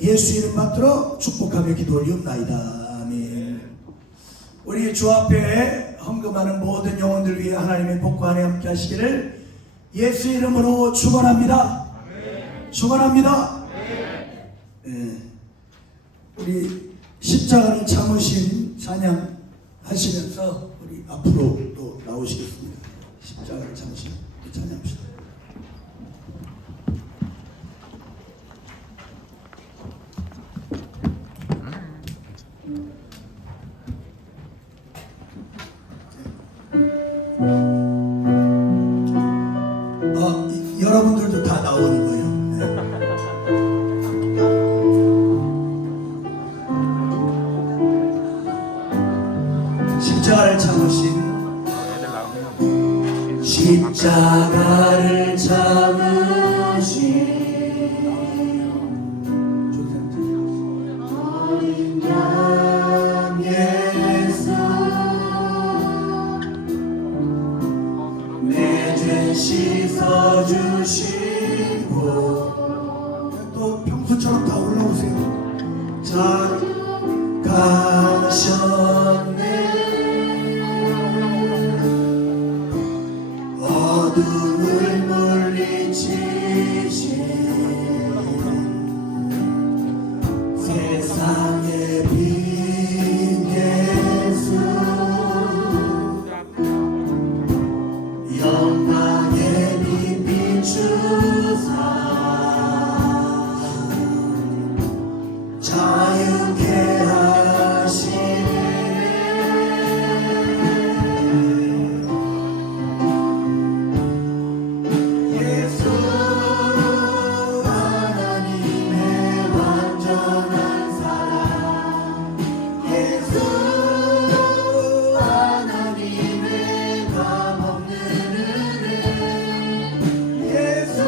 예수 이름 받들어 축복하며 기도 올리옵나이다. 아멘. 우리 주 앞에 헌금하는 모든 영혼들 위해 하나님의 복과 은혜 함께 하시기를 예수 이름으로 축원합니다. 축원합니다. 우리 십자가를 참으신 찬양 하시면서 우리 앞으로 또 나오시겠습니다. 십자가를 참으신 찬양합시다. 여러분들도 다 나오는 거예요. 십자가를 참으신 십자가를 참으신 어린 양 예수 내 죄 씻어주시고 또 평소처럼 다 올라오세요. 잘 가셨네. 어둠을 물리치신 세상의 빛 예수 영광의 빛 비추사 자유케 하시네. 예수 하나님의 완전한 사랑 예수 하나님의 값없는 은혜 예수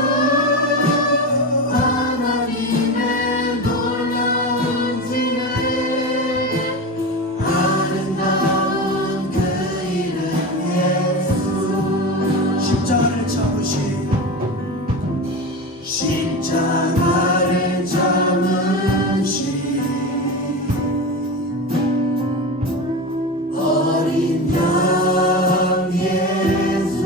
하나님의 놀라운 지혜 아름다운 그 이름 예수 십자가를 참으신 십자가를 참으신 어린 양 예수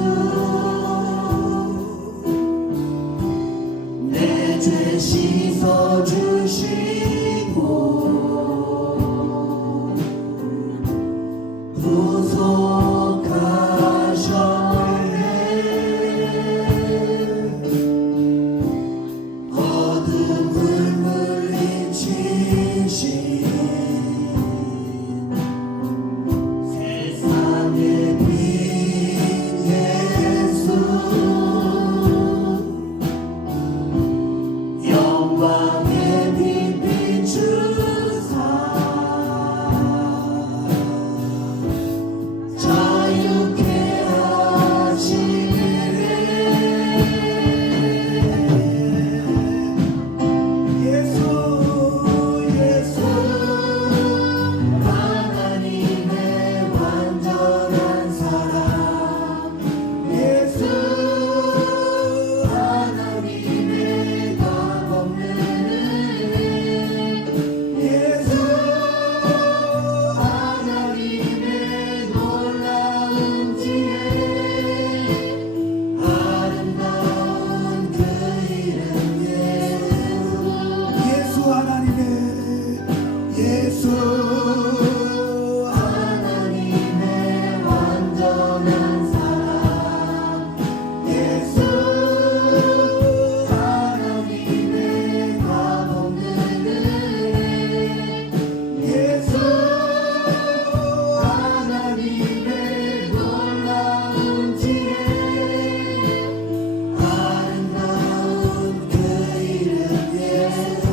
내 죄 씻어주시고 구속하셨네. 어둠을 물리치신 세상의 빛 예수 영광의 빛 비추사 자유케 하시네. 예수 예수 하나님의 완전한 사랑 예수 하나님의 값없는 은혜 예수 하나님의 놀라운 지혜 아름다운 그 이름 예수 하나님의 예수 하나님의 완전한 사랑 예수 하나님의 값없는 은혜 예수 하나님의 놀라운 지혜 아름다운 그 이름 예수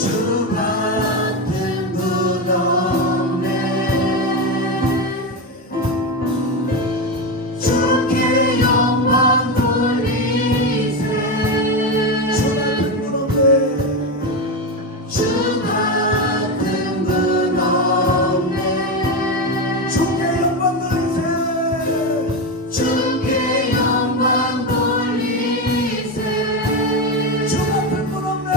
주 같은 분 없네. 주께 영광 돌리세. 주 같은 분 없네. 주 같은 분 없네. 주께 영광 돌리세. 주께 영광 돌리세. 주 같은 분 없네.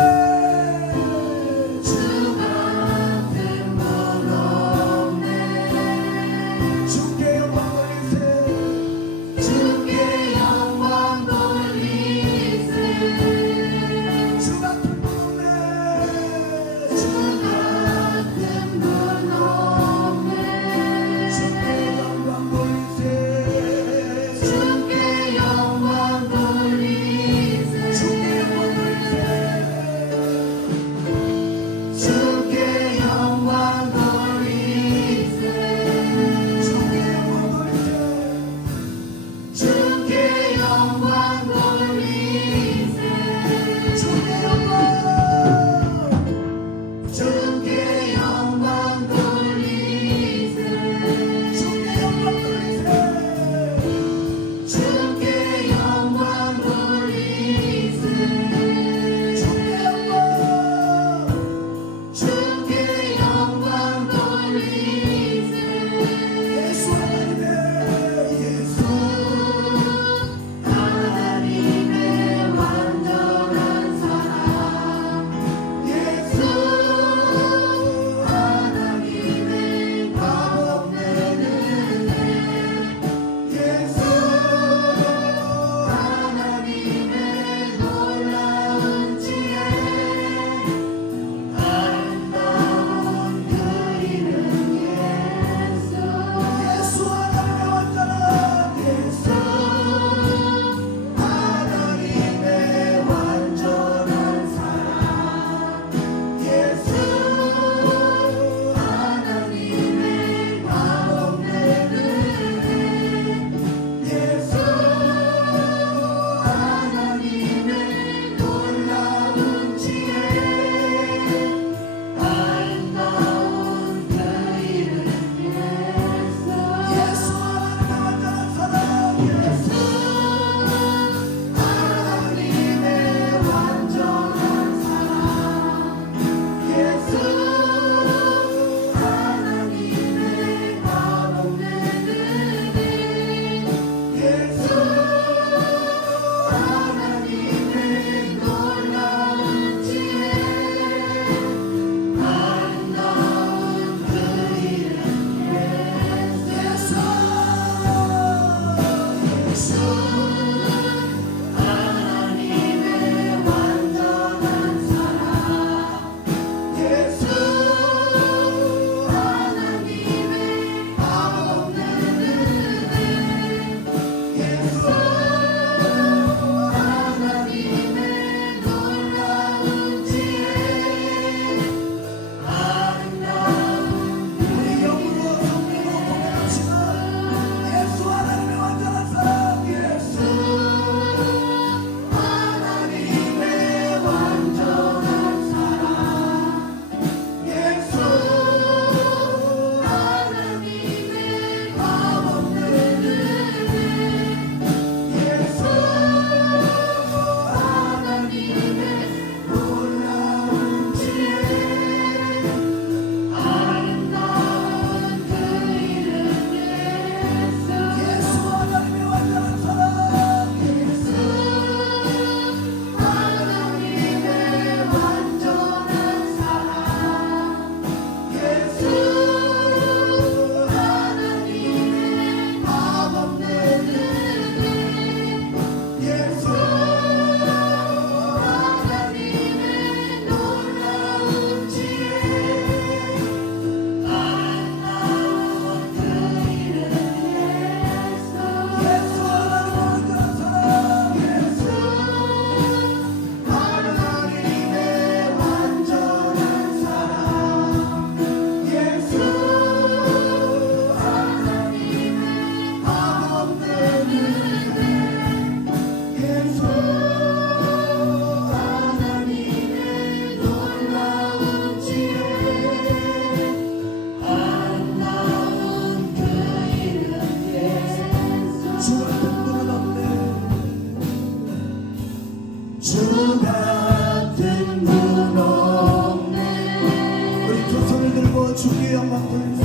주께 영광 돌리세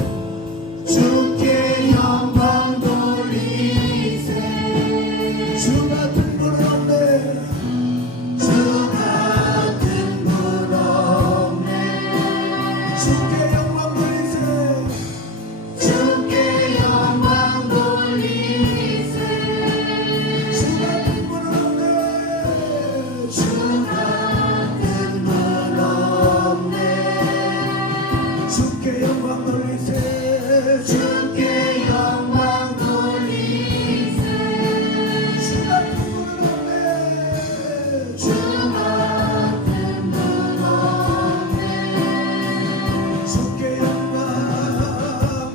주께 영광 돌리세 주 같은 분은 없네 주 같은 분 없네 주께 영광 돌리세 주께 영광 돌리세 주 같은 분은 없네 주 같은 분 없네 주께 영광 돌리세 주께 영광 돌리세 주 같은 분은 없네 주 같은 분 없네 주께 영광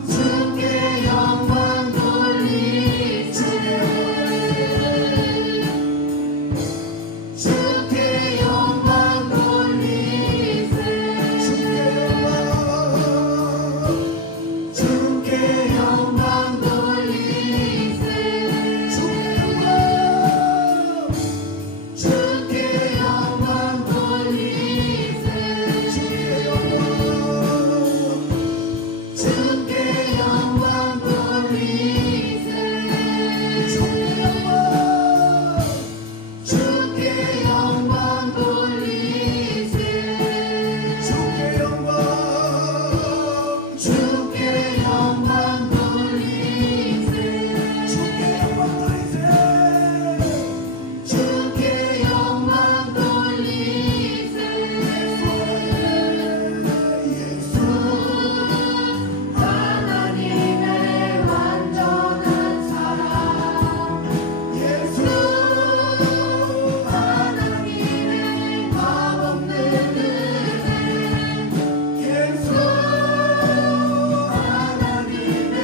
주께 영광 돌리세 주께 영광 돌리세 주께 영광 돌리세 주께 영광 돌리세 주께 영광 돌리세 주께 영광 돌리세 주께 영광 주께 영광 돌리세 주께 영광 돌리세 주께 영광 돌리세 예수 하나님의 완전한 사랑 예수 하나님의 값없는 은혜 예수 하나님의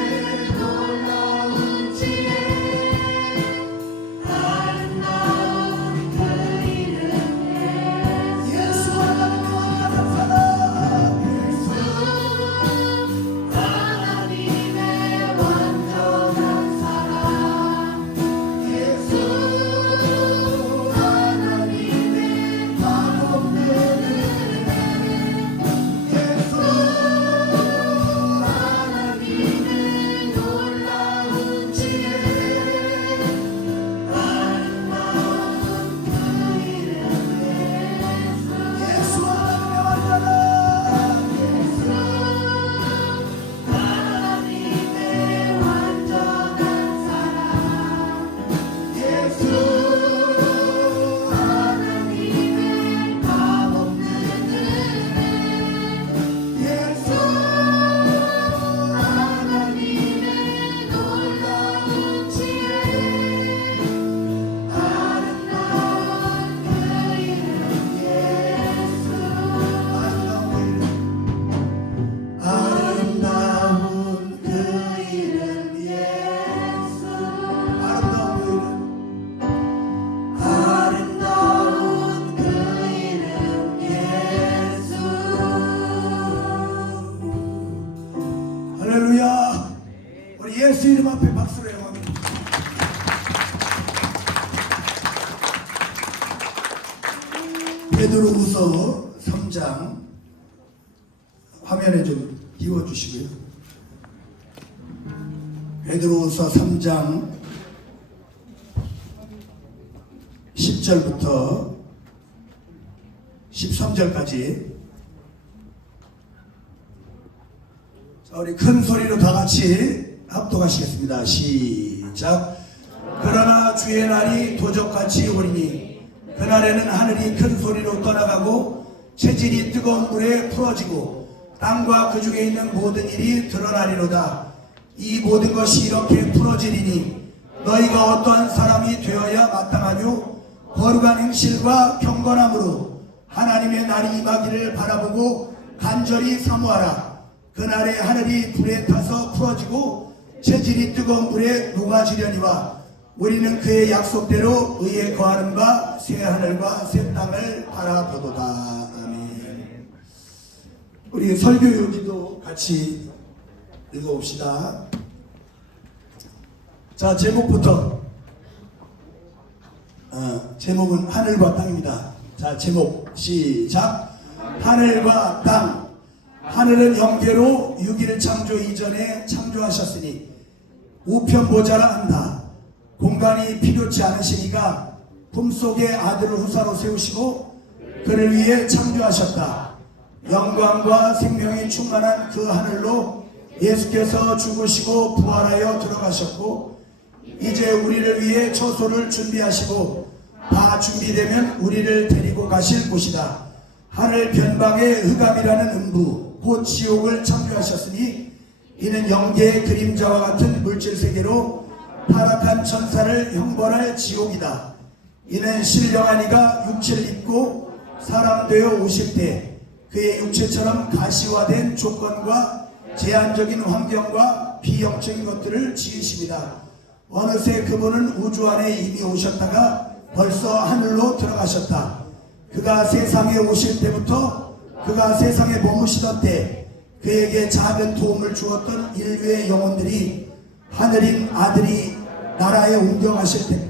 놀라운 지혜 아름다운 그 이름 예수 하나님의 완전한 사랑 예수 하나님의 완전한 사랑 예수 하나님의 값없는 은혜 예수 하나님의 놀라운 지혜 아름다운 그 이름 예수 하나님의 완전한 예수 하나님의 완전한 사랑 예수 하나님의 값없는 은혜 예수 하나님의 놀라운 지혜 아름다운 그 이름 예수 아름다운 그 이름 예수 아름다운 그 이름 예수 할렐루야 우리 예수 이름 앞에 박수로 영광합니다. 베드로후서 3장 화면에 좀 띄워주시고요. 베드로후서 3장 10절부터 13절까지 우리 큰 소리로 다 같이 합독하시겠습니다. 시작. 그러나 주의 날이 도적같이 오리니 그날에는 하늘이 큰 소리로 떠나가고 체질이 뜨거운 물에 풀어지고 땅과 그 중에 있는 모든 일이 드러나리로다. 이 모든 것이 이렇게 풀어지리니 너희가 어떠한 사람이 되어야 마땅하뇨? 거룩한 행실과 경건함으로 하나님의 날이 임하기를 바라보고 간절히 사모하라. 그날에 하늘이 불에 타서 풀어지고 체질이 뜨거운 물에 녹아지려니와 우리는 그의 약속대로 의에 거하는가 새 하늘과 새 땅을 바라보도다. 아멘. 우리 설교 요지도 같이 읽어봅시다. 자, 제목부터 제목은 하늘과 땅입니다. 자, 제목 시작. 하늘과 땅. 하늘은 영계로 육일 창조 이전에 창조하셨으니 우편 보좌라 한다. 공간이 필요치 않으시니가 품속에 아들을 후사로 세우시고 그를 위해 창조하셨다. 영광과 생명이 충만한 그 하늘로 예수께서 죽으시고 부활하여 들어가셨고 이제 우리를 위해 처소를 준비하시고 다 준비되면 우리를 데리고 가실 곳이다. 하늘 변방의 흑암이라는 음부 곧 지옥을 창조하셨으니 이는 영계의 그림자와 같은 물질세계로 타락한 천사를 형벌할 지옥이다. 이는 신령한 이가 육체를 입고 사람 되어 오실 때 그의 육체처럼 가시화된 조건과 제한적인 환경과 비영적인 것들을 지으십니다. 어느새 그분은 우주 안에 이미 오셨다가 벌써 하늘로 들어가셨다. 그가 세상에 오실 때부터 그가 세상에 머무시던 때 그에게 작은 도움을 주었던 인류의 영혼들이 하늘인 아들이 나라에 옮겨가실 때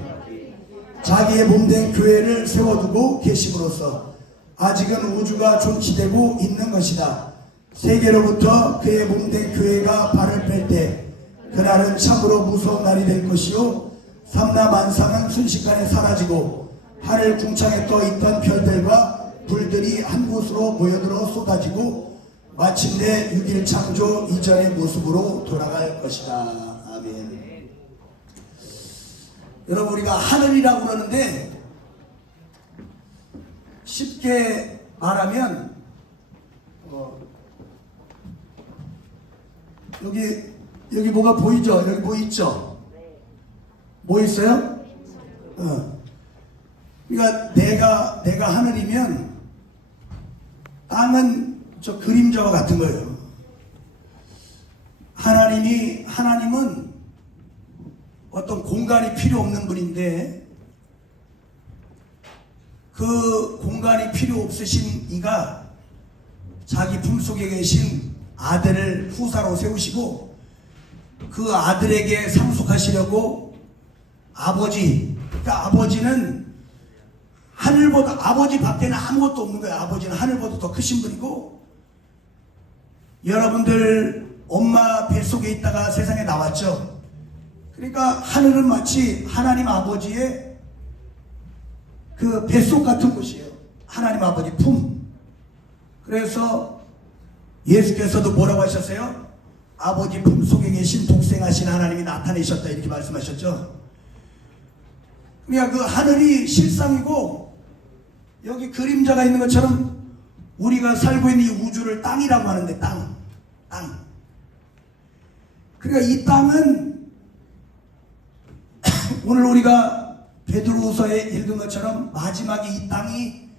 자기의 몸된 교회를 세워두고 계심으로써 아직은 우주가 존치되고 있는 것이다. 세계로부터 그의 몸된 교회가 발을 뺄 때 그날은 참으로 무서운 날이 될 것이요 삼라만상은 순식간에 사라지고 하늘 궁창에 떠 있던 별들과 불들이 한 곳으로 모여들어 쏟아지고 마침내 6일 창조 이전의 모습으로 돌아갈 것이다. 아멘. 여러분, 우리가 하늘이라고 그러는데 쉽게 말하면 여기 뭐가 보이죠? 여기 뭐 있죠? 뭐 있어요? 그러니까 내가 하늘이면 땅은 저 그림자와 같은 거예요. 하나님은 어떤 공간이 필요 없는 분인데 그 공간이 필요 없으신 이가 자기 품속에 계신 아들을 후사로 세우시고 그 아들에게 상속하시려고 그러니까 아버지는 하늘보다 아버지 밖에는 아무것도 없는 거예요. 아버지는 하늘보다 더 크신 분이고 여러분들 엄마 뱃속에 있다가 세상에 나왔죠. 그러니까 하늘은 마치 하나님 아버지의 그 뱃속 같은 곳이에요. 하나님 아버지 품. 그래서 예수께서도 뭐라고 하셨어요? 아버지 품속에 계신 독생하신 하나님이 나타내셨다 이렇게 말씀하셨죠. 그러니까 그 하늘이 실상이고 여기 그림자가 있는 것처럼 우리가 살고 있는 이 우주를 땅이라고 하는데 땅. 그러니까 이 땅은 오늘 우리가 베드로후서에 읽은 것처럼 마지막에 이 땅이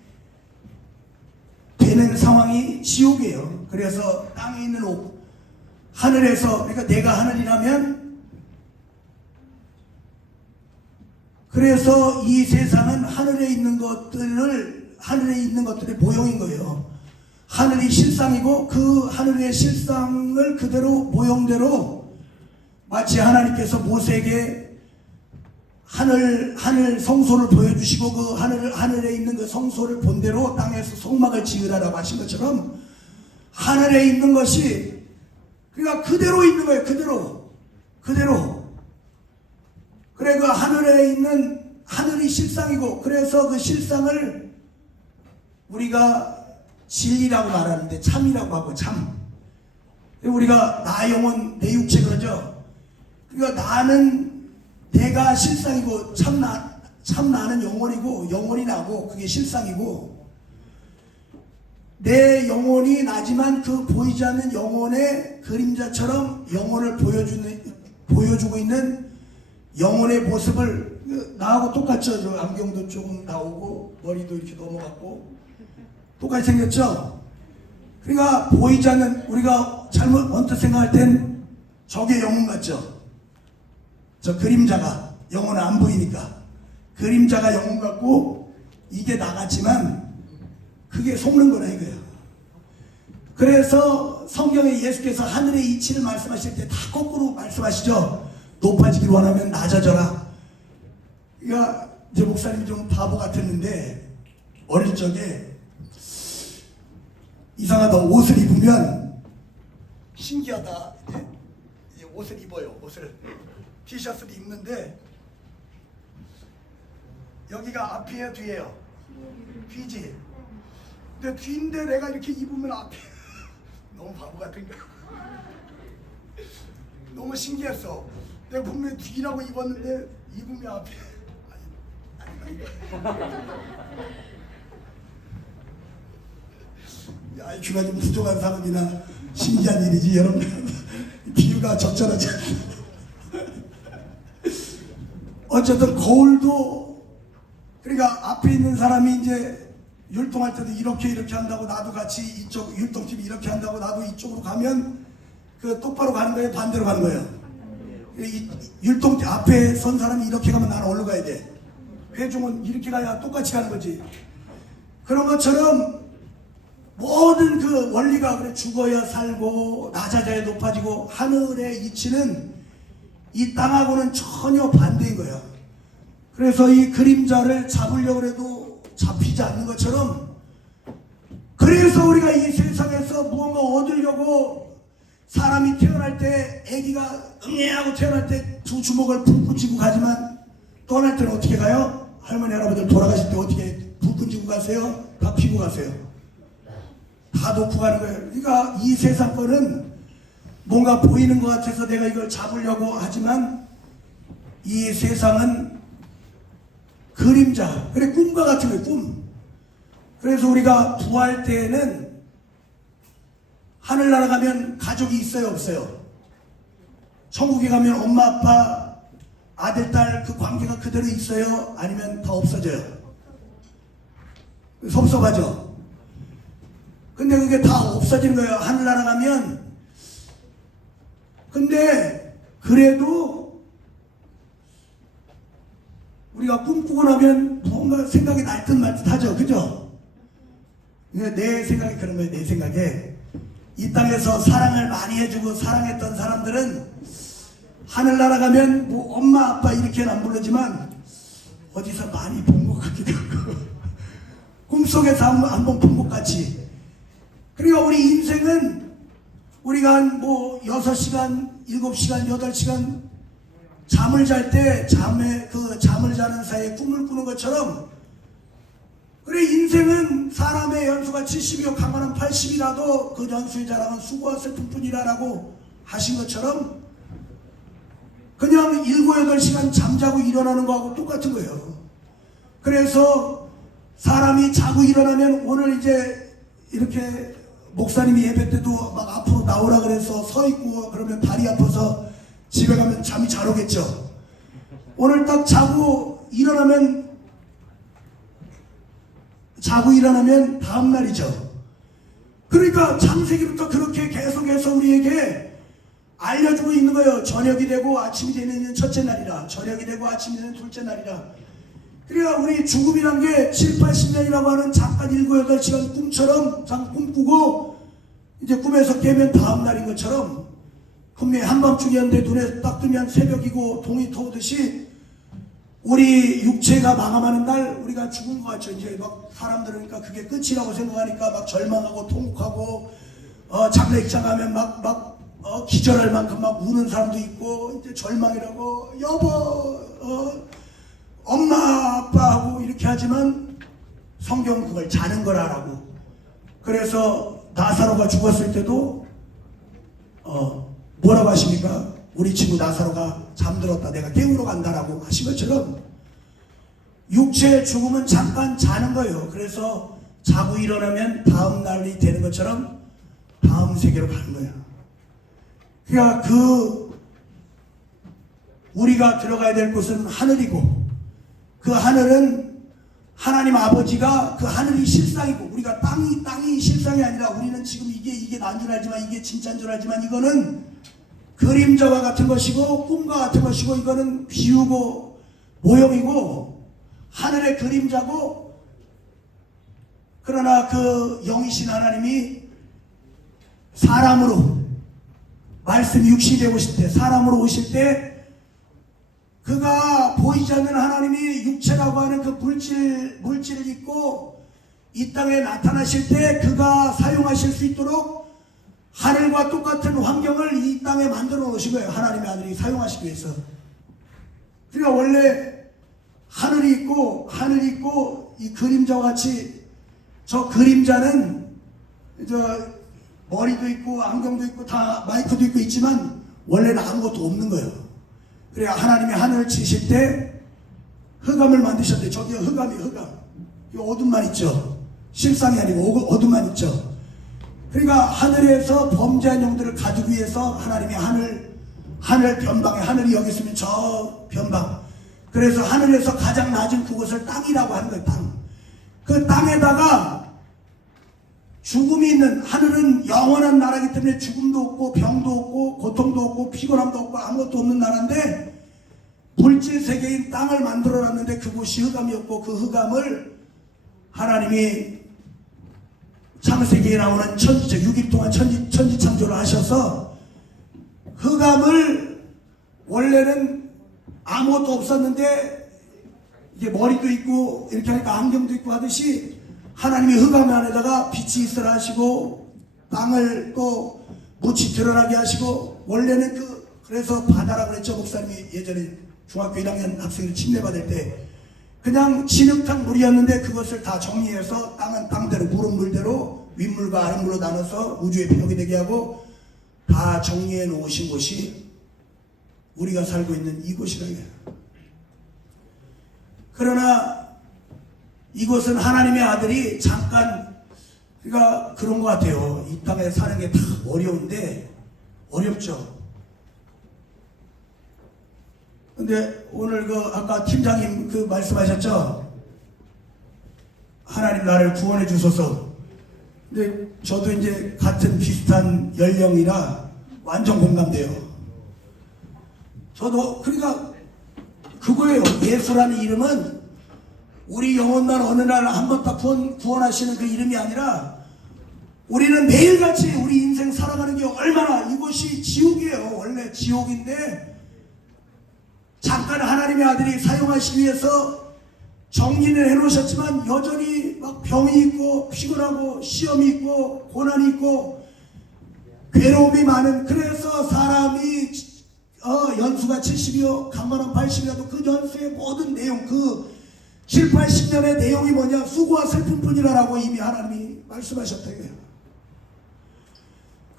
되는 상황이 지옥이에요. 그래서 땅에 있는 하늘에서 그러니까 내가 하늘이라면 그래서 이 세상은 하늘에 있는 것들의 모형인 거예요. 하늘이 실상이고 그 하늘의 실상을 그대로 모형대로 마치 하나님께서 모세에게 하늘 성소를 보여주시고 그 하늘에 있는 그 성소를 본대로 땅에서 성막을 지으라라고 하신 것처럼 하늘에 있는 것이 그러니까 그대로 있는 거예요. 그대로. 그래 그 하늘에 있는 하늘이 실상이고 그래서 그 실상을 우리가 진리라고 말하는데 참이라고 하고 참. 우리가 나 영혼 내 육체 그러죠. 그러니까 내가 실상이고 참 나는 영혼이고 영혼이 나고 그게 실상이고 내 영혼이 나지만 그 보이지 않는 영혼의 그림자처럼 영혼을 보여주고 있는 영혼의 모습을 나하고 똑같죠. 저 안경도 조금 나오고 머리도 이렇게 넘어갔고 똑같이 생겼죠. 그러니까 보이지 않는 우리가 잘못 언뜻 생각할 땐 저게 영혼 같죠. 저 그림자가 영혼은 안 보이니까 그림자가 영혼 같고 이게 나 같지만 그게 속는 거라 이거예요. 그래서 성경에 예수께서 하늘의 이치를 말씀하실 때 다 거꾸로 말씀하시죠. 높아지길 원하면 낮아져라. 그러니까 이제 목사님이 좀 바보 같았는데 어릴 적에 이상하다 옷을 입으면 신기하다. 이제 옷을 입어요. 옷을 티셔츠를 입는데 여기가 앞이에요, 뒤에요? 뒤지. 근데 뒤인데 내가 이렇게 입으면 앞이 너무 바보 같은가? 너무 신기했어. 내가 분명히 뒤라고 입었는데 입으면 앞이 야, 이 귀가 좀 부족한 사람이나 신기한 일이지 여러분. 비유가 적절하지 않다. 어쨌든 거울도 그러니까 앞에 있는 사람이 이제 율동할 때도 이렇게 한다고 나도 같이 이쪽 율동팀이 이렇게 한다고 나도 이쪽으로 가면 그 똑바로 가는 거예요, 반대로 가는 거예요? 이 율동 앞에 선 사람이 이렇게 가면 나는 어디로 가야 돼? 회중은 이렇게 가야 똑같이 가는 거지. 그런 것처럼 모든 그 원리가 그래 죽어야 살고 낮아져야 높아지고 하늘의 이치는 이 땅하고는 전혀 반대인 거야. 그래서 이 그림자를 잡으려고 해도 잡히지 않는 것처럼 그래서 우리가 이 세상에서 무언가 얻으려고 사람이 태어날 때 아기가 응애하고 태어날 때 두 주먹을 불끈 쥐고 가지만 떠날 때는 어떻게 가요? 할머니 할아버지들 돌아가실 때 어떻게 불끈 쥐고 가세요? 다 피고 가세요. 다 놓고 가는 거예요. 그러니까 이 세상 거는 뭔가 보이는 것 같아서 내가 이걸 잡으려고 하지만 이 세상은 그림자, 그래 꿈과 같은 거예요. 꿈. 그래서 우리가 부활 때에는 하늘나라 가면 가족이 있어요, 없어요? 천국에 가면 엄마, 아빠, 아들, 딸 그 관계가 그대로 있어요? 아니면 다 없어져요? 섭섭하죠? 근데 그게 다 없어지는 거예요. 하늘나라 가면. 근데 그래도 우리가 꿈꾸고 나면 뭔가 생각이 날 듯 말 듯 하죠. 그죠? 내 생각이 그런 거예요. 내 생각에 이 땅에서 사랑을 많이 해주고 사랑했던 사람들은 하늘나라 가면 뭐 엄마 아빠 이렇게는 안 부르지만 어디서 많이 본 것 같기도 하고 꿈속에서 한번 본 것 같이. 그러니까 우리 인생은 우리가 한 뭐 6시간, 7시간, 8시간 잠을 잘 때 잠을 자는 사이에 꿈을 꾸는 것처럼 그래 인생은 사람의 연수가 70이요 강건한 80이라도 그 연수의 자랑은 수고와 슬픔뿐이라라고 하신 것처럼 그냥 7, 8시간 잠자고 일어나는 거하고 똑같은 거예요. 그래서 사람이 자고 일어나면 오늘 이제 이렇게 목사님이 예배 때도 막 앞으로 나오라 그래서 서 있고 그러면 다리 아파서 집에 가면 잠이 잘 오겠죠. 오늘 딱 자고 일어나면 다음 날이죠. 그러니까 창세기부터 그렇게 계속해서 우리에게 알려주고 있는 거예요. 저녁이 되고 아침이 되는 첫째 날이라, 저녁이 되고 아침이 되는 둘째 날이라. 그러니까 우리 죽음이란 게 7, 80년이라고 하는 잠깐 7, 8시간 꿈처럼 잠깐 꿈꾸고 이제 꿈에서 깨면 다음 날인 것처럼 분명히 한밤중이었는데 눈에 딱 뜨면 새벽이고 동이 터오듯이 우리 육체가 마감하는 날 우리가 죽은 것 같죠. 이제 막 사람들은 그러니까 그게 끝이라고 생각하니까 막 절망하고 통곡하고 장례식장 가면 기절할 만큼 막 우는 사람도 있고 이제 절망이라고 여보 엄마 아빠 하고 이렇게 하지만 성경은 그걸 자는 거라라고. 그래서 나사로가 죽었을 때도 뭐라고 하십니까? 우리 친구 나사로가 잠들었다 내가 깨우러 간다라고 하신 것처럼 육체의 죽음은 잠깐 자는 거예요. 그래서 자고 일어나면 다음 날이 되는 것처럼 다음 세계로 가는 거예요. 그러니까 우리가 들어가야 될 곳은 하늘이고 그 하늘은 하나님 아버지가 그 하늘이 실상이고 우리가 땅이 실상이 아니라 우리는 지금 이게 난 줄 알지만 이게 진짜인 줄 알지만 이거는 그림자와 같은 것이고 꿈과 같은 것이고 이거는 비유고 모형이고 하늘의 그림자고 그러나 그 영이신 하나님이 사람으로 말씀이 육신이 되고 오실 때 사람으로 오실 때 그가 보이지 않는 하나님이 육체라고 하는 그 물질을 입고 이 땅에 나타나실 때 그가 사용하실 수 있도록 하늘과 똑같은 환경을 이 땅에 만들어 놓으신 거예요. 하나님의 아들이 사용하시기 위해서. 그러니까 원래 하늘이 있고 이 그림자와 같이, 저 그림자는 머리도 있고 안경도 있고 다 마이크도 있고 있지만 원래는 아무것도 없는 거예요. 그래야 하나님이 하늘을 치실 때 흑암을 만드셨대. 저기 흑암이에요. 흑암. 이 어둠만 있죠. 실상이 아니고 어둠만 있죠. 그러니까 하늘에서 범죄한 영들을 가두기 위해서 하나님이 하늘 변방에, 하늘이 여기 있으면 저 변방, 그래서 하늘에서 가장 낮은 그곳을 땅이라고 하는 거예요. 땅. 그 땅에다가 죽음이 있는, 하늘은 영원한 나라이기 때문에 죽음도 없고 병도 없고 고통도 없고 피곤함도 없고 아무것도 없는 나라인데, 물질 세계인 땅을 만들어 놨는데 그곳이 흑암이었고, 그 흑암을 하나님이 창세기에 나오는 6일 동안 천지 창조를 하셔서 흑암을, 원래는 아무것도 없었는데 이게 머리도 있고 이렇게 하니까 안경도 있고 하듯이 하나님이 흑암 안에다가 빛이 있으라 하시고 땅을 또 묻이 드러나게 하시고, 원래는 그래서 바다라고 그랬죠. 목사님이 예전에 중학교 1학년 학생을 침례받을 때 그냥 진흙탕 물이었는데 그것을 다 정리해서 땅은 땅대로, 물은 물대로, 윗물과 아랫물로 나눠서 우주의 벽이 되게 하고 다 정리해 놓으신 곳이 우리가 살고 있는 이곳이라 이거예요. 그러나 이곳은 하나님의 아들이 잠깐, 그러니까 그런 것 같아요. 이 땅에 사는 게 다 어려운데, 어렵죠. 근데 오늘 아까 팀장님 말씀하셨죠? 하나님 나를 구원해 주소서. 근데 저도 이제 같은 비슷한 연령이라 완전 공감돼요. 저도, 그러니까 그거예요. 예수라는 이름은 우리 영혼만 어느 날 한 번 딱 구원하시는 그 이름이 아니라, 우리는 매일같이 우리 인생 살아가는 게 얼마나, 이곳이 지옥이에요. 원래 지옥인데 잠깐 하나님의 아들이 사용하시기 위해서 정리를 해놓으셨지만 여전히 막 병이 있고 피곤하고 시험이 있고 고난이 있고 괴로움이 많은, 그래서 사람이 연수가 70이요 강만한 80이라도 그 연수의 모든 내용, 그 7, 80년의 내용이 뭐냐, 수고와 슬픔뿐이라고 이미 하나님이 말씀하셨다 이거예요.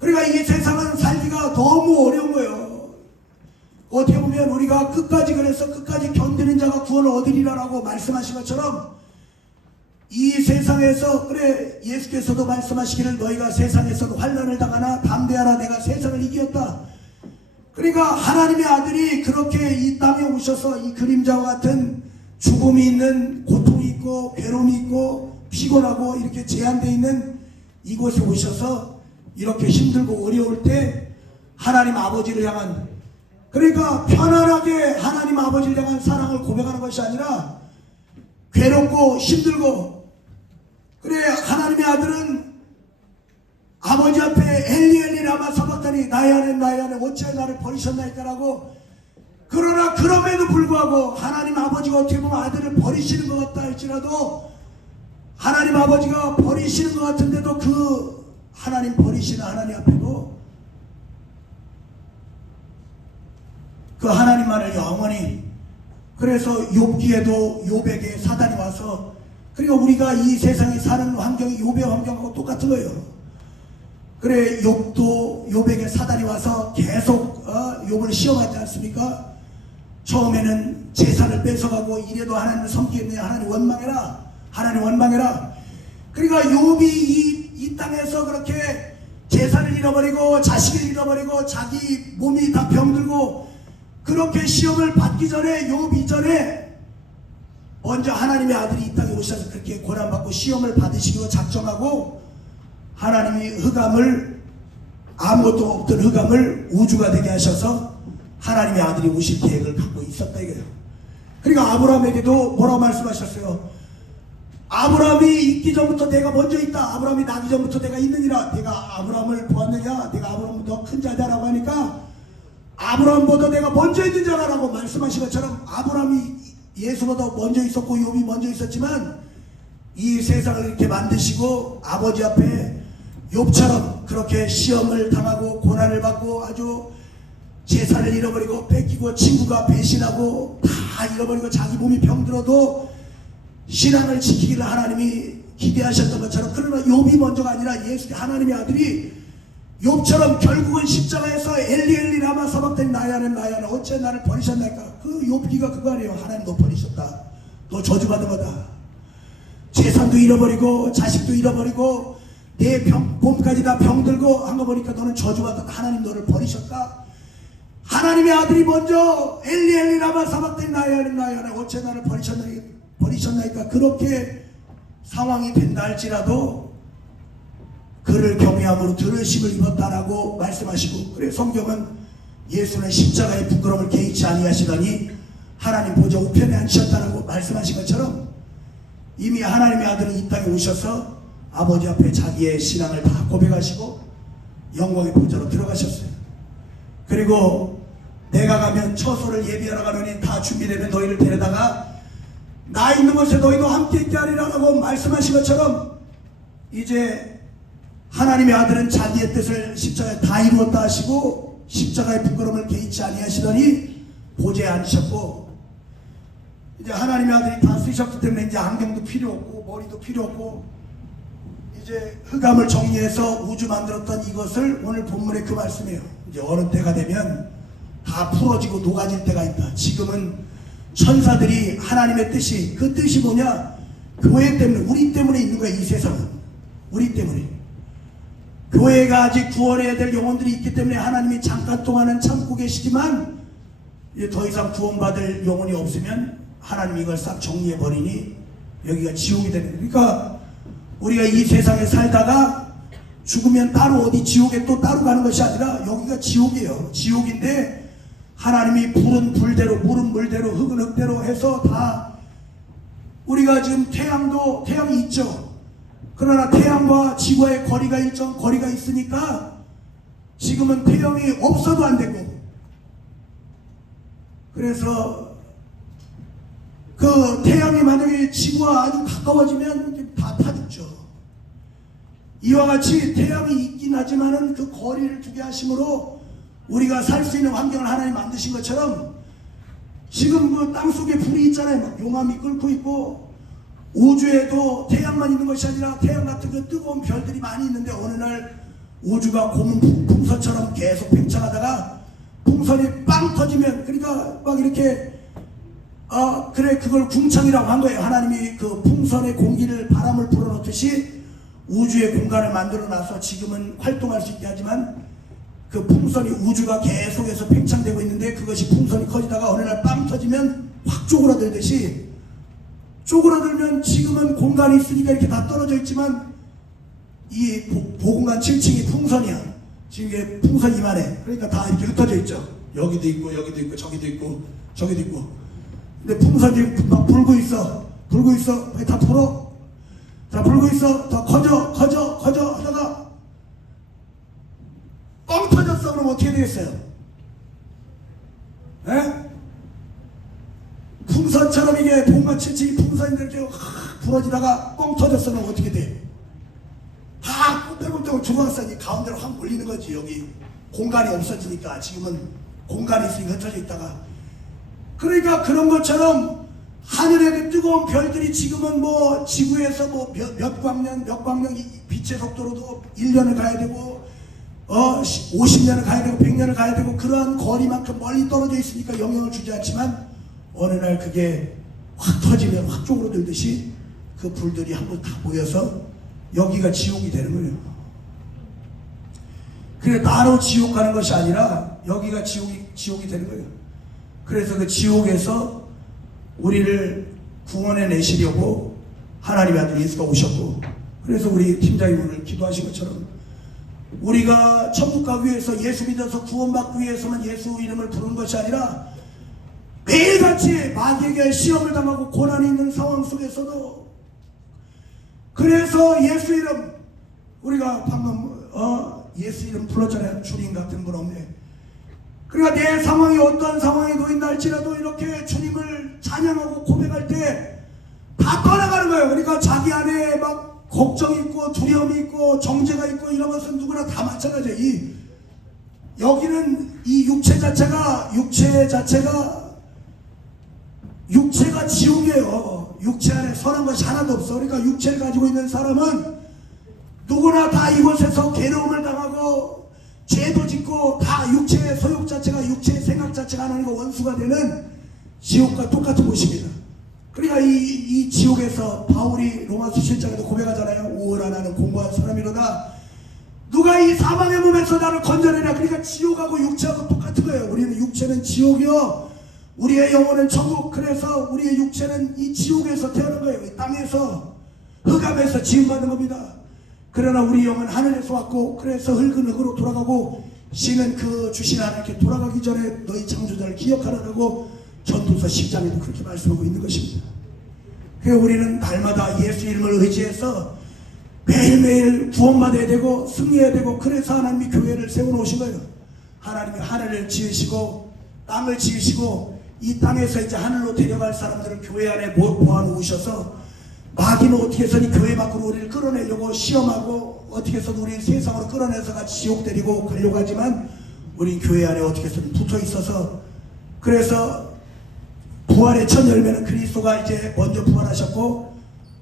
그러니까 이 세상은 살기가 너무 어려운 거예요. 어떻게 보면 우리가 끝까지, 그래서 끝까지 견디는 자가 구원을 얻으리라라고 말씀하신 것처럼 이 세상에서, 그래 예수께서도 말씀하시기를 너희가 세상에서도 환난을 당하나 담대하라 내가 세상을 이겼다. 그러니까 하나님의 아들이 그렇게 이 땅에 오셔서 이 그림자와 같은 죽음이 있는, 고통이 있고 괴로움이 있고 피곤하고 이렇게 제한되어 있는 이곳에 오셔서 이렇게 힘들고 어려울 때 하나님 아버지를 향한, 그러니까 편안하게 하나님 아버지를 향한 사랑을 고백하는 것이 아니라 괴롭고 힘들고, 그래 하나님의 아들은 아버지 앞에 엘리 엘리 라마 사박다니 나의 하나님 어찌하여 나를 버리셨나이까라고, 그러나 그럼에도 불구하고 하나님 아버지가 어떻게 보면 아들을 버리시는 것 같다 할지라도, 하나님 아버지가 버리시는 것 같은데도 그 하나님 버리시는 하나님 앞에도 그 하나님만을 영원히, 그래서 욥기에도 욥에게 사단이 와서, 그러니까 우리가 이 세상에 사는 환경이 욥의 환경하고 똑같은 거예요. 그래 욥도 욥에게 사단이 와서 계속 욥을 시험하지 않습니까? 처음에는 재산을 뺏어가고 이래도 하나님을 섬기겠느냐, 하나님 원망해라, 하나님 원망해라. 그러니까 욥이 이 땅에서 그렇게 재산을 잃어버리고 자식을 잃어버리고 자기 몸이 다 병들고 그렇게 시험을 받기 전에, 욥 이전에 먼저 하나님의 아들이 이 땅에 오셔서 그렇게 고난받고 시험을 받으시기로 작정하고, 하나님이 흑암을, 아무것도 없던 흑암을 우주가 되게 하셔서 하나님의 아들이 오실 계획을 갖고 있었다 이거예요. 그러니까 아브라함에게도 뭐라고 말씀하셨어요? 아브라함이 있기 전부터 내가 먼저 있다. 아브라함이 나기 전부터 내가 있느니라. 내가 아브라함을 보았느냐? 내가 아브라함은 더 큰 자다라고 하니까 아브라함보다 내가 먼저 있는 자라고 말씀하신 것처럼 아브라함이 예수보다 먼저 있었고 욥이 먼저 있었지만 이 세상을 이렇게 만드시고 아버지 앞에 욥처럼 그렇게 시험을 당하고 고난을 받고 아주 재산을 잃어버리고 뺏기고 친구가 배신하고 다 잃어버리고 자기 몸이 병들어도 신앙을 지키기를 하나님이 기대하셨던 것처럼, 그러나 욥이 먼저가 아니라 예수 하나님의 아들이 욥처럼 결국은 십자가에서 엘리 엘리 라마 사박다니 나의 하나님 나의 하나님 어째 나를 버리셨나이까. 그 욥기가 그거 아니에요. 하나님 너 버리셨다. 너 저주받은 거다. 재산도 잃어버리고 자식도 잃어버리고 내 몸까지 다 병들고 한 거 보니까 너는 저주받았다. 하나님 너를 버리셨다. 하나님의 아들이 먼저 엘리 엘리 라마 사박다니 나의 하나님 나의 하나님 어째 나를 버리셨나이까. 그렇게 상황이 된다 할지라도 그를 경외함으로 들으심을 입었다라고 말씀하시고, 그래 성경은 예수는 십자가의 부끄러움을 개의치 아니하시더니 하나님 보좌 우편에 앉으셨다라고 말씀하신 것처럼 이미 하나님의 아들은 이 땅에 오셔서 아버지 앞에 자기의 신앙을 다 고백하시고 영광의 보좌로 들어가셨어요. 그리고 내가 가면 처소를 예비하러 가노니 다 준비되면 너희를 데려다가 나 있는 곳에 너희도 함께 있게 하리라고 말씀하신 것처럼 이제 하나님의 아들은 자기의 뜻을 십자가에 다 이루었다 하시고 십자가의 부끄러움을 개의치 아니하시더니 보좌에 앉으셨고, 이제 하나님의 아들이 다 쓰셨기 때문에 이제 안경도 필요 없고 머리도 필요 없고 이제 흑암을 정리해서 우주 만들었던 이것을 오늘 본문의 그 말씀이에요. 이제 어느 때가 되면 다 풀어지고 녹아질 때가 있다. 지금은 천사들이 하나님의 뜻이, 그 뜻이 뭐냐? 교회 때문에, 우리 때문에 있는 거야. 이 세상은 우리 때문에. 교회가 아직 구원해야 될 영혼들이 있기 때문에 하나님이 잠깐 동안은 참고 계시지만 이제 더 이상 구원받을 영혼이 없으면 하나님이 이걸 싹 정리해버리니 여기가 지옥이 되는 거예요. 그러니까 우리가 이 세상에 살다가 죽으면 따로 어디 지옥에 또 따로 가는 것이 아니라 여기가 지옥이에요. 지옥인데 하나님이 불은 불대로 물은 물대로 흙은 흙대로 해서 다, 우리가 지금 태양이 있죠. 그러나 태양과 지구의 거리가 일정 거리가 있으니까 지금은 태양이 없어도 안 되고, 그래서 그 태양이 만약에 지구와 아주 가까워지면 다 죽죠. 이와 같이 태양이 있긴 하지만은 그 거리를 두게 하심으로 우리가 살 수 있는 환경을 하나님 만드신 것처럼 지금 그 땅속에 불이 있잖아요. 막 용암이 끓고 있고 우주에도 태양만 있는 것이 아니라 태양 같은 그 뜨거운 별들이 많이 있는데 어느 날 우주가 고문 풍선처럼 계속 팽창하다가 풍선이 빵 터지면, 그러니까 막 이렇게 그래 그걸 궁창이라고 한 거예요. 하나님이 그 풍선의 공기를 바람을 불어넣듯이 우주의 공간을 만들어 놔서 지금은 활동할 수 있게 하지만 그 풍선이 우주가 계속해서 팽창되고 있는데 그것이 풍선이 커지다가 어느 날 빵 터지면 확 쪼그라들듯이, 쪼그라들면 지금은 공간이 있으니까 이렇게 다 떨어져 있지만 이 보공간 7층이 풍선이야. 지금 이게 풍선 이만해. 그러니까 다 이렇게 흩어져 있죠. 여기도 있고 여기도 있고 저기도 있고 저기도 있고. 근데 풍선이 지금 막 불고 있어. 다 불어. 자, 불고 있어. 더 커져 하다가 뻥 터졌어. 그럼 어떻게 되겠어요? 에? 풍선처럼 이게 보공간 7층이 풍선인데 이렇게 부러지다가 뻥 터졌어. 그럼 어떻게 돼? 다 ቁ때ቁ때 조각선이 가운데로 확 몰리는 거지. 여기 공간이 없어지니까. 지금은 공간이 있으니까 흩어져 있다가. 그러니까 그런 것처럼 하늘에 뜨거운 별들이 지금은 뭐 지구에서 뭐 몇 광년 빛의 속도로도 1년을 가야 되고 50년을 가야 되고 100년을 가야 되고 그러한 거리만큼 멀리 떨어져 있으니까 영향을 주지 않지만 어느 날 그게 확 터지면 확 쪼그라들듯이 그 불들이 한번 다 모여서 여기가 지옥이 되는 거예요. 그래 따로 지옥 가는 것이 아니라 여기가 지옥이 되는 거예요. 그래서 그 지옥에서 우리를 구원해 내시려고 하나님의 아들 예수가 오셨고, 그래서 우리 팀장이 오늘 기도하신 것처럼 우리가 천국 가기 위해서 예수 믿어서 구원받기 위해서만 예수 이름을 부르는 것이 아니라 매일같이 마귀에게 시험을 당하고 고난이 있는 상황 속에서도, 그래서 예수 이름, 우리가 방금 예수 이름 불렀잖아요. 주님 같은 분 없네. 그러니까 내 상황이 어떤 상황에 놓인다 할지라도 이렇게 주님을 찬양하고 고백할 때 다 떠나가는 거예요. 그러니까 자기 안에 막 걱정이 있고 두려움이 있고 정죄가 있고 이런 것은 누구나 다 마찬가지예요. 여기는 이 육체 자체가 지옥이에요. 육체 안에 선한 것이 하나도 없어. 그러니까 육체를 가지고 있는 사람은 누구나 다 이곳에서 괴로움을 당하고 죄도 짓고 다 육체의 소욕 자체가 육체의 생각 자체가 하나님과 원수가 되는 지옥과 똑같은 곳입니다. 그러니까 이 지옥에서 바울이 로마서 7장에도 고백하잖아요. 오호라 나는 공고한 사람이로다. 누가 이 사망의 몸에서 나를 건져내냐. 그러니까 지옥하고 육체하고 똑같은 거예요. 우리는 육체는 지옥이요, 우리의 영혼은 천국. 그래서 우리의 육체는 이 지옥에서 태어난 거예요. 이 땅에서 흑암에서 지음받는 겁니다. 그러나 우리 영은 하늘에서 왔고, 그래서 흙은 흙으로 돌아가고 신은 그 주신 하나님께 돌아가기 전에 너희 창조자를 기억하라고 전도서 10장에도 그렇게 말씀하고 있는 것입니다. 그래서 우리는 날마다 예수 이름을 의지해서 매일매일 구원받아야 되고 승리해야 되고, 그래서 하나님이 교회를 세워놓으신 거예요. 하나님이 하늘을 지으시고 땅을 지으시고 이 땅에서 이제 하늘로 데려갈 사람들을 교회 안에 모아놓으셔서 마귀는 어떻게 해서든 교회 밖으로 우리를 끌어내려고 시험하고 어떻게 해서든 우리를 세상으로 끌어내서 같이 지옥 데리고 가려고 하지만 우리 교회 안에 어떻게 해서든 붙어 있어서, 그래서 부활의 첫 열매는 그리스도가 이제 먼저 부활하셨고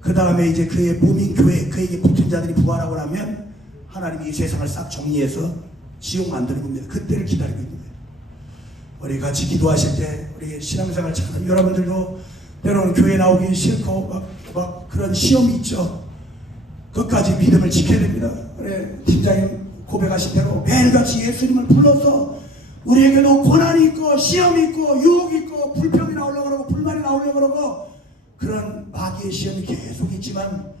그 다음에 이제 그의 몸인 교회, 그에게 붙은 자들이 부활하고 나면 하나님이 이 세상을 싹 정리해서 지옥 만드는 겁니다. 그때를 기다리고 있는 거예요. 우리 같이 기도하실 때 우리 신앙생활 참, 여러분들도 때로는 교회 나오기 싫고 막 그런 시험이 있죠. 끝까지 믿음을 지켜야 됩니다. 그래, 팀장님 고백하신 대로 매일같이 예수 이름을 불러서 우리에게도 고난이 있고 시험이 있고 유혹이 있고 불평이 나오려고 그러고 불만이 나오려고 그러고 그런 마귀의 시험이 계속 있지만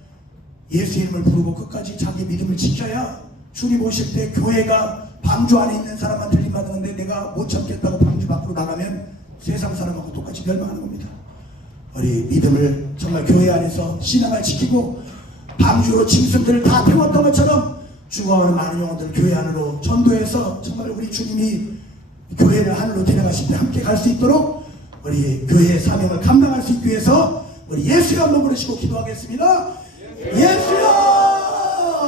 예수 이름을 부르고 끝까지 자기 믿음을 지켜야 주님 오실 때 교회가 방주 안에 있는 사람만 들림받았는데 내가 못 참겠다고 방주 밖으로 나가면 세상 사람하고 똑같이 멸망하는 겁니다. 우리 믿음을 정말 교회 안에서 신앙을 지키고 방주로 짐승들을 다 태웠던 것처럼 죽어가는 많은 영혼들 교회 안으로 전도해서 정말 우리 주님이 교회를 하늘로 데려가실 때 함께 갈 수 있도록 우리 교회의 사명을 감당할 수 있기 위해서 우리 예수를 한번 부르시고 기도하겠습니다. 예수여,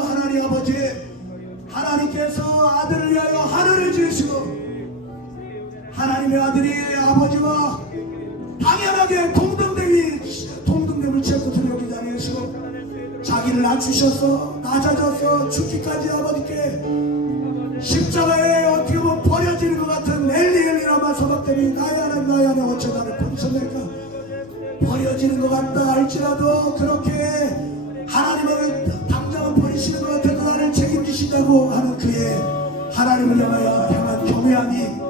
하나님 아버지, 하나님께서 아들을 위하여 하늘을 지으시고 하나님의 아들이 아버지와 당연하게 동등됨을 채고 여기지 아니하시고 자기를 낮추셔서 낮아져서 죽기까지 아버지께 십자가에 어떻게 보면 버려지는 것 같은 엘리엘리라마 서박대니 나야는 어째 나를 버리셨을까. 버려지는 것 같다 할지라도 그렇게 하나님을 당장은 버리시는 것 같아도 나를 책임지신다고 하는 그의 하나님을 향한 경외함이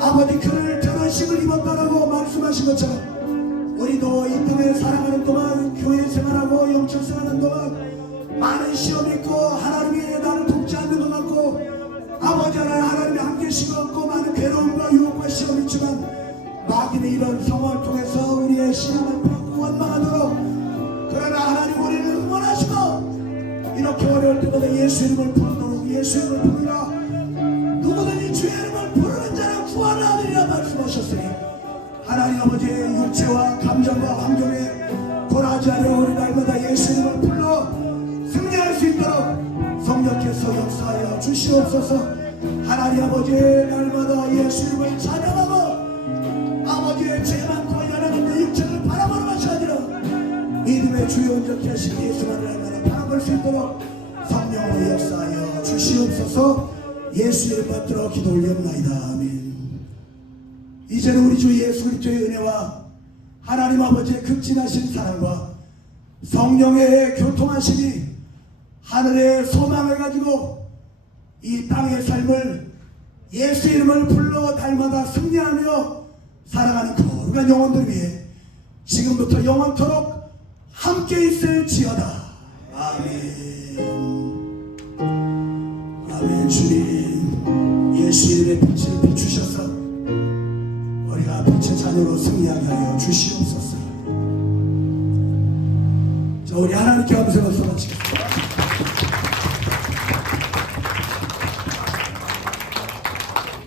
아버지 그를 들으심을 입었다라고 말씀하신 것처럼 우리도 이 땅에 살아가는 동안 교회 생활하고 영적 생활하는 동안 많은 시험이 있고 하나님이 나를 돕지 않는 것 같고 아버지 하나님이 함께 계신 것 같고 많은 괴로움과 유혹과 시험이 있지만 마귀는 이런 상황을 통해서 우리의 신앙을 받고 원망하도록, 그러나 하나님 우리를 응원하시고 이렇게 어려울 때마다 예수 이름을 부르도록 예수 이름을 부르라. 누구든지 주의 이름을 부르는 자는 구원을 얻으리라 말씀하셨으니 하나님 아버지의 육체와 감정과 환경에 권하지 않으려 우리 날마다 예수 이름을 불러 승리할 수 있도록 성령께서 역사하여 주시옵소서. 하나님 아버지 날마다 예수 이름을 찬양하고 아버지의 죄 많고 연약한 내 육체를 바라보는 것이 아니라 믿음의 주요 온전케 하신 예수만을 날마다 바라볼 수 있도록 성령으로 역사하여 주시옵소서. 예수 이름 받들어 기도 올렸나이다. 아멘. 이제는 우리 주 예수 그리스도의 은혜와 하나님 아버지의 극진하신 사랑과 성령의 교통하심이 하늘의 소망을 가지고 이 땅의 삶을 예수 이름을 불러 날마다 승리하며 살아가는 거룩한 영혼들 위해 지금부터 영원토록 함께 있을지어다. 아멘. 아멘. 주님 예수 이름의 빛을 비추셔서 우리가 빛의 자녀로 승리하게 하여 주시옵소서. 자, 우리 하나님께 감사를 쏟아지겠습니다.